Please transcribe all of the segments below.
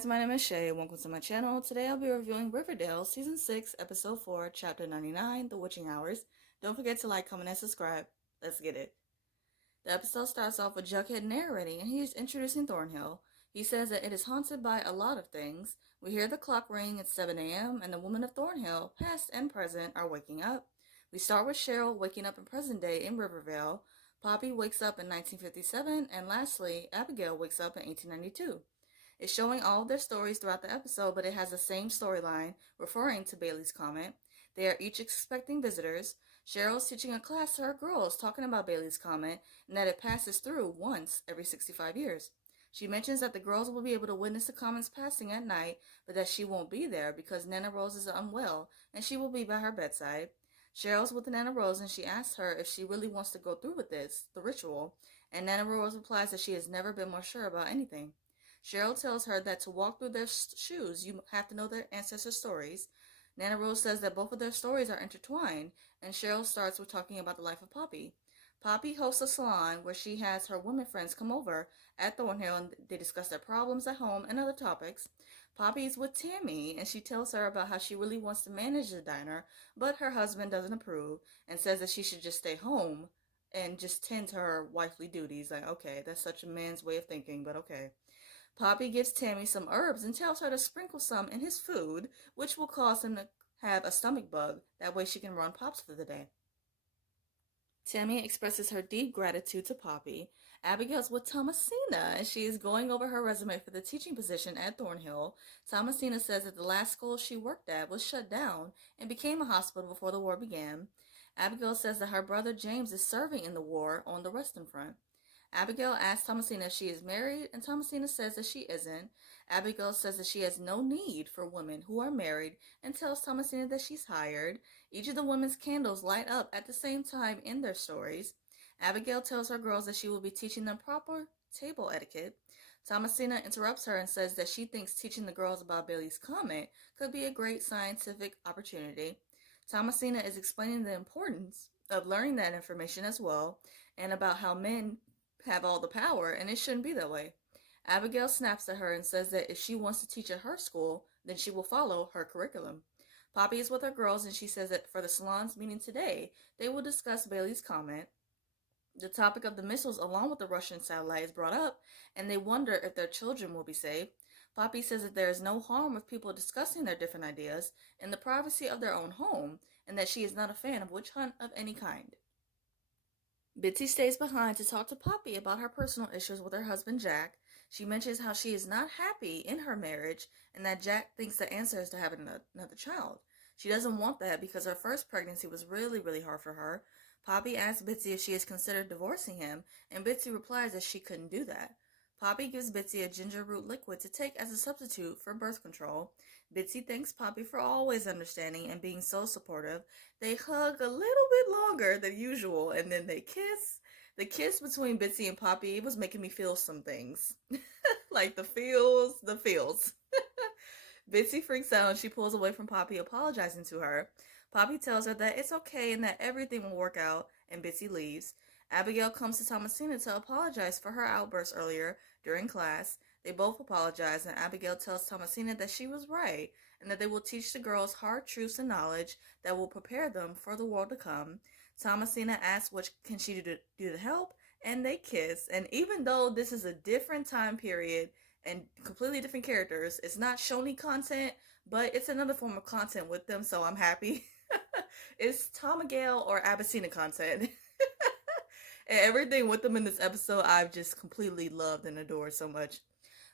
guys, my name is Shay. Welcome to my channel. Today I'll be reviewing Riverdale Season 6, Episode 4, Chapter 99, The Witching Hours. Don't forget to like, comment, and subscribe. Let's get it. The episode starts off with Jughead narrating, and he is introducing Thornhill. He says that it is haunted by a lot of things. We hear the clock ring at 7 a.m., and the women of Thornhill, past and present, are waking up. We start with CHERYL waking up in present day in Riverdale. Poppy wakes up in 1957, and lastly, Abigail wakes up in 1892. It's showing all of their stories throughout the episode, but it has the same storyline, referring to Bailey's comment. They are each expecting visitors. Cheryl's teaching a class to her girls, talking about Bailey's comment, and that it passes through once every 65 years. She mentions that the girls will be able to witness the comment's passing at night, but that she won't be there because Nana Rose is unwell, and she will be by her bedside. Cheryl's with Nana Rose, and she asks her if she really wants to go through with this, the ritual, and Nana Rose replies that she has never been more sure about anything. CHERYL tells her that to walk through their shoes, you have to know their ancestors' stories. Nana Rose says that both of their stories are intertwined, and CHERYL starts with talking about the life of Poppy. Poppy hosts a salon where she has her women friends come over at Thornhill, and they discuss their problems at home and other topics. Poppy is with Tammy, and she tells her about how she really wants to manage the diner, but her husband doesn't approve and says that she should just stay home and just tend to her wifely duties. Like, okay, that's such a man's way of thinking, but okay. Poppy gives Tammy some herbs and tells her to sprinkle some in his food, which will cause him to have a stomach bug. That way she can run Pops for the day. Tammy expresses her deep gratitude to Poppy. Abigail's with Thomasina, and she is going over her resume for the teaching position at Thornhill. Thomasina says that the last school she worked at was shut down and became a hospital before the war began. Abigail says that her brother James is serving in the war on the Western Front. Abigail asks Thomasina if she is married, and Thomasina says that she isn't. Abigail says that she has no need for women who are married and tells Thomasina that she's hired. Each of the women's candles light up at the same time in their stories. Abigail tells her girls that she will be teaching them proper table etiquette. Thomasina interrupts her and says that she thinks teaching the girls about Bailey's comment could be a great scientific opportunity. Thomasina is explaining the importance of learning that information as well, and about how men have all the power, and it shouldn't be that way. Abigail snaps at her and says that if she wants to teach at her school, then she will follow her curriculum. Poppy is with her girls, and she says that for the salon's meeting today, they will discuss Bailey's comment. The topic of the missiles along with the Russian satellite is brought up, and they wonder if their children will be safe. Poppy says that there is no harm with people discussing their different ideas in the privacy of their own home, and that she is not a fan of witch hunt of any kind. Bitsy stays behind to talk to Poppy about her personal issues with her husband Jack. She mentions how she is not happy in her marriage and that Jack thinks the answer is to have another child. She doesn't want that because her first pregnancy was really hard for her. Poppy asks Bitsy if she has considered divorcing him, and Bitsy replies that she couldn't do that. Poppy gives Bitsy a ginger root liquid to take as a substitute for birth control. Bitsy thanks Poppy for always understanding and being so supportive. They hug a little bit longer than usual, and then they kiss. The kiss between Bitsy and Poppy was making me feel some things. Like the feels. Bitsy freaks out and she pulls away from Poppy, apologizing to her. Poppy tells her that it's okay and that everything will work out, and Bitsy leaves. Abigail comes to Thomasina to apologize for her outburst earlier during class. They both apologize, and Abigail tells Thomasina that she was right and that they will teach the girls hard truths and knowledge that will prepare them for the world to come. Thomasina asks what can she do to help, and they kiss. And even though this is a different time period and completely different characters, it's not Shoni content, but it's another form of content with them, so I'm happy. It's Tomagal or Abysina content. And everything with them in this episode, I've just completely loved and adored so much.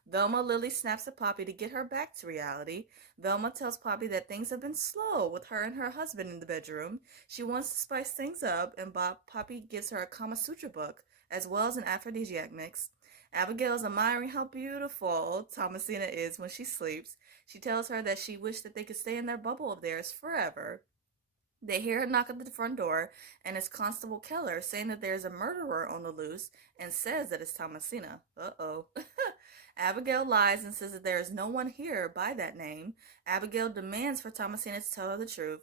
Velma Lily snaps at Poppy to get her back to reality. Velma tells Poppy that things have been slow with her and her husband in the bedroom. She wants to spice things up, and Poppy gives her a Kama Sutra book, as well as an aphrodisiac mix. Abigail is admiring how beautiful Thomasina is when she sleeps. She tells her that she wished that they could stay in their bubble of theirs forever. They hear a knock at the front door, and it's Constable Keller saying that there's a murderer on the loose and says that it's Thomasina. Uh-oh. Abigail lies and says that there is no one here by that name. Abigail demands for Thomasina to tell her the truth.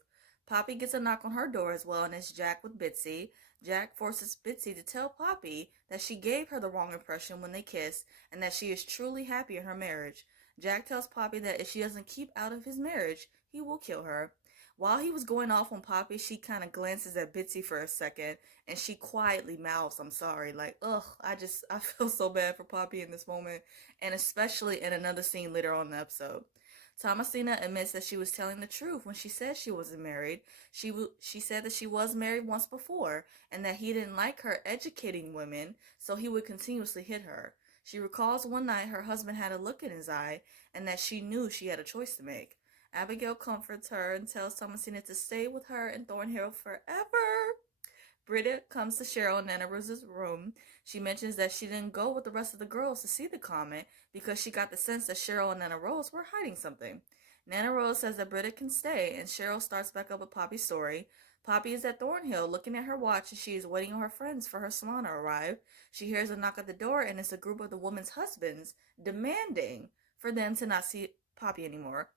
Poppy gets a knock on her door as well, and it's Jack with Bitsy. Jack forces Bitsy to tell Poppy that she gave her the wrong impression when they kissed, and that she is truly happy in her marriage. Jack tells Poppy that if she doesn't keep out of his marriage, he will kill her. While he was going off on Poppy, she kind of glances at Bitsy for a second, and she quietly mouths, "I'm sorry." Like, ugh, I feel so bad for Poppy in this moment, and especially in another scene later on in the episode. Thomasina admits that she was telling the truth when she said she wasn't married. She said that she was married once before, and that he didn't like her educating women, so he would continuously hit her. She recalls one night her husband had a look in his eye, and that she knew she had a choice to make. Abigail comforts her and tells Thomasina to stay with her in Thornhill forever. Britta comes to Cheryl in Nana Rose's room. She mentions that she didn't go with the rest of the girls to see the comet because she got the sense that Cheryl and Nana Rose were hiding something. Nana Rose says that Britta can stay, and Cheryl starts back up with Poppy's story. Poppy is at Thornhill looking at her watch, and she is waiting on her friends for her salon to arrive. She hears a knock at the door, and it's a group of the women's husbands demanding for them to not see Poppy anymore.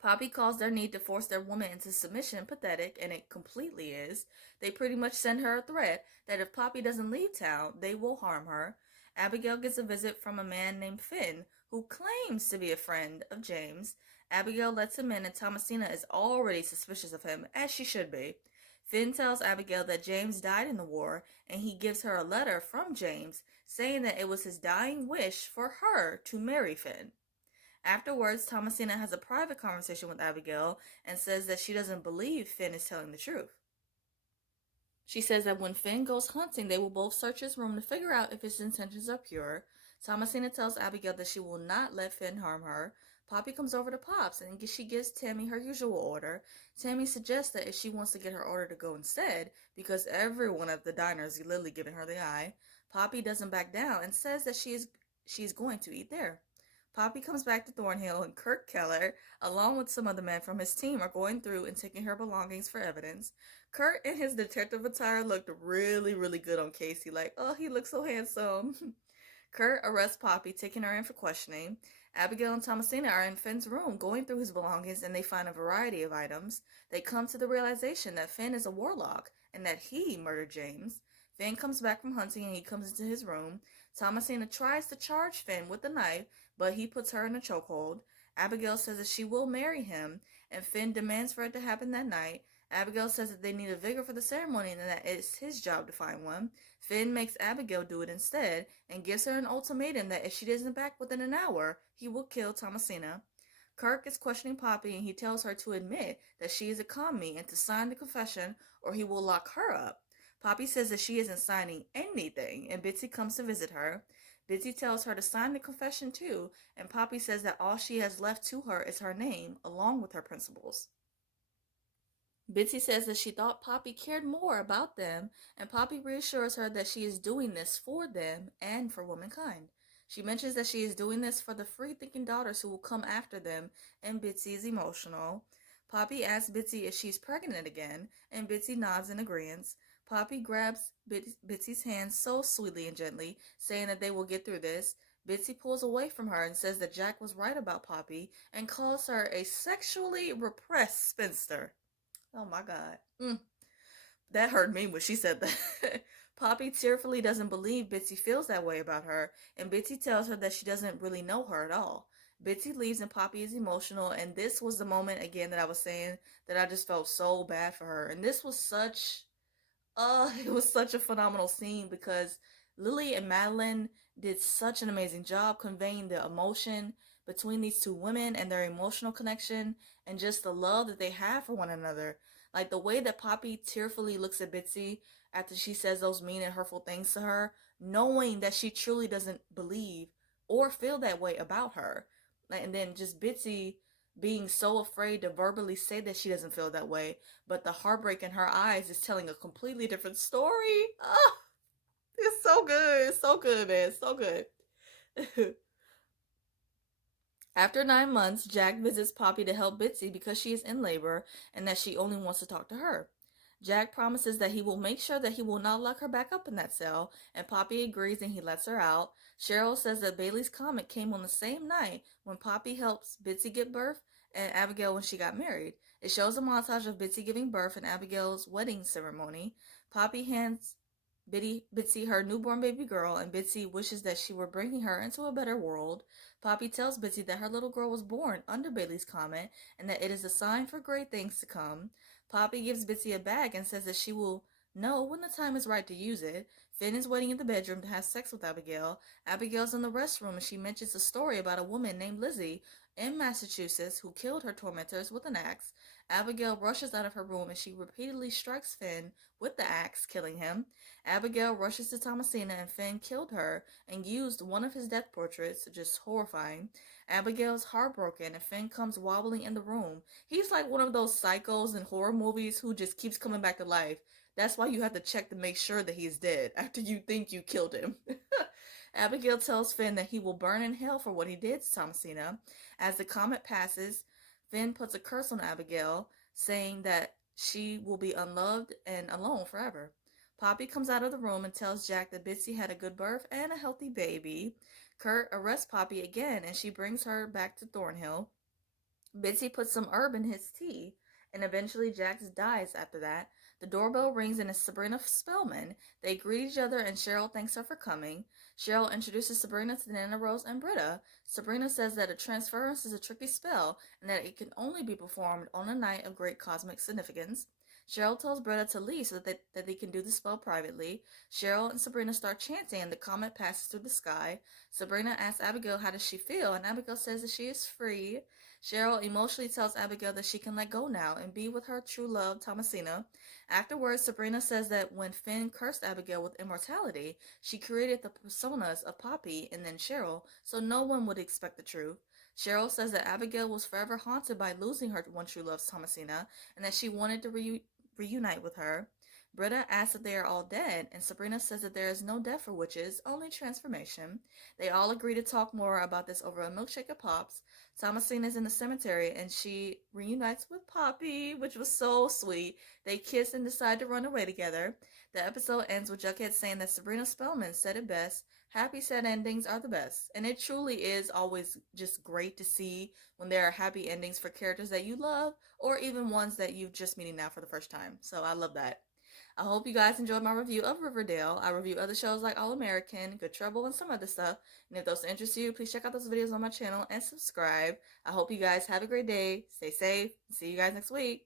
Poppy calls their need to force their woman into submission pathetic, and it completely is. They pretty much send her a threat that if Poppy doesn't leave town, they will harm her. Abigail gets a visit from a man named Finn, who claims to be a friend of James. Abigail lets him in, and Thomasina is already suspicious of him, as she should be. Finn tells Abigail that James died in the war, and he gives her a letter from James saying that it was his dying wish for her to marry Finn. Afterwards, Thomasina has a private conversation with Abigail and says that she doesn't believe Finn is telling the truth. She says that when Finn goes hunting, they will both search his room to figure out if his intentions are pure. Thomasina tells Abigail that she will not let Finn harm her. Poppy comes over to Pops, and she gives Tammy her usual order. Tammy suggests that if she wants to get her order to go instead, because everyone at the diner is literally giving her the eye, Poppy doesn't back down and says that she is going to eat there. Poppy comes back to Thornhill, and Kurt Keller, along with some other men from his team, are going through and taking her belongings for evidence. Kurt in his detective attire looked really, really good on Casey. Like, oh, he looks so handsome. Kurt arrests Poppy, taking her in for questioning. Abigail and Thomasina are in Finn's room, going through his belongings, and they find a variety of items. They come to the realization that Finn is a warlock, and that he murdered James. Finn comes back from hunting, and he comes into his room. Thomasina tries to charge Finn with the knife, but he puts her in a chokehold. Abigail says that she will marry him, and Finn demands for it to happen that night. Abigail says that they need a vigor for the ceremony and that it's his job to find one. Finn makes Abigail do it instead and gives her an ultimatum that if she isn't back within an hour, he will kill Thomasina. Kirk is questioning Poppy, and he tells her to admit that she is a commie and to sign the confession or he will lock her up. Poppy says that she isn't signing anything, and Bitsy comes to visit her. Bitsy tells her to sign the confession too, and Poppy says that all she has left to her is her name, along with her principles. Bitsy says that she thought Poppy cared more about them, and Poppy reassures her that she is doing this for them and for womankind. She mentions that she is doing this for the free-thinking daughters who will come after them, and Bitsy is emotional. Poppy asks Bitsy if she's pregnant again, and Bitsy nods in agreement. Poppy grabs Bitsy's hand so sweetly and gently, saying that they will get through this. Bitsy pulls away from her and says that Jack was right about Poppy and calls her a sexually repressed spinster. Oh my God. That hurt me when she said that. Poppy tearfully doesn't believe Bitsy feels that way about her, and Bitsy tells her that she doesn't really know her at all. Bitsy leaves and Poppy is emotional, and this was the moment again that I was saying that I just felt so bad for her. And this was it was such a phenomenal scene because Lily and Madeline did such an amazing job conveying the emotion between these two women and their emotional connection and just the love that they have for one another. Like the way that Poppy tearfully looks at Bitsy after she says those mean and hurtful things to her, knowing that she truly doesn't believe or feel that way about her. And then just Bitsy being so afraid to verbally say that she doesn't feel that way, but the heartbreak in her eyes is telling a completely different story. Oh, it's so good. It's so good, man. It's so good. After 9 months, Jack visits Poppy to help Bitsy because she is in labor and that she only wants to talk to her. Jack promises that he will make sure that he will not lock her back up in that cell, and Poppy agrees and he lets her out. Cheryl says that Bailey's comet came on the same night when Poppy helps Bitsy give birth and Abigail when she got married. It shows a montage of Bitsy giving birth and Abigail's wedding ceremony. Poppy hands Bitsy her newborn baby girl, and Bitsy wishes that she were bringing her into a better world. Poppy tells Bitsy that her little girl was born under Bailey's comet and that it is a sign for great things to come. Poppy gives Bitsy a bag and says that she will know when the time is right to use it. Finn is waiting in the bedroom to have sex with Abigail. Abigail's in the restroom and she mentions a story about a woman named Lizzie in Massachusetts who killed her tormentors with an axe. Abigail rushes out of her room and she repeatedly strikes Finn with the axe, killing him. Abigail rushes to Thomasina and Finn killed her and used one of his death portraits, just horrifying. Abigail is heartbroken and Finn comes wobbling in the room. He's like one of those psychos in horror movies who just keeps coming back to life. That's why you have to check to make sure that he's dead after you think you killed him. Abigail tells Finn that he will burn in hell for what he did to Thomasina. As the comet passes, Finn puts a curse on Abigail, saying that she will be unloved and alone forever. Poppy comes out of the room and tells Jack that Bitsy had a good birth and a healthy baby. Kurt arrests Poppy again and she brings her back to Thornhill. Bitsy puts some herb in his tea, and eventually Jax dies after that. The doorbell rings and it's Sabrina Spellman. They greet each other and Cheryl thanks her for coming. Cheryl introduces Sabrina to Nana Rose and Britta. Sabrina says that a transference is a tricky spell and that it can only be performed on a night of great cosmic significance. Cheryl tells Britta to leave so that they can do the spell privately. Cheryl and Sabrina start chanting and the comet passes through the sky. Sabrina asks Abigail how does she feel and Abigail says that she is free. Cheryl emotionally tells Abigail that she can let go now and be with her true love, Thomasina. Afterwards, Sabrina says that when Finn cursed Abigail with immortality, she created the personas of Poppy and then Cheryl, so no one would expect the truth. Cheryl says that Abigail was forever haunted by losing her one true love, Thomasina, and that she wanted to reunite with her. Britta asks if they are all dead, and Sabrina says that there is no death for witches, only transformation. They all agree to talk more about this over a milkshake of Pops. Thomasina is in the cemetery, and she reunites with Poppy, which was so sweet. They kiss and decide to run away together. The episode ends with Jughead saying that Sabrina Spellman said it best, happy sad endings are the best. And it truly is always just great to see when there are happy endings for characters that you love, or even ones that you're just meeting now for the first time. So I love that. I hope you guys enjoyed my review of Riverdale. I review other shows like All American, Good Trouble, and some other stuff. And if those interest you, please check out those videos on my channel and subscribe. I hope you guys have a great day, stay safe, and see you guys next week.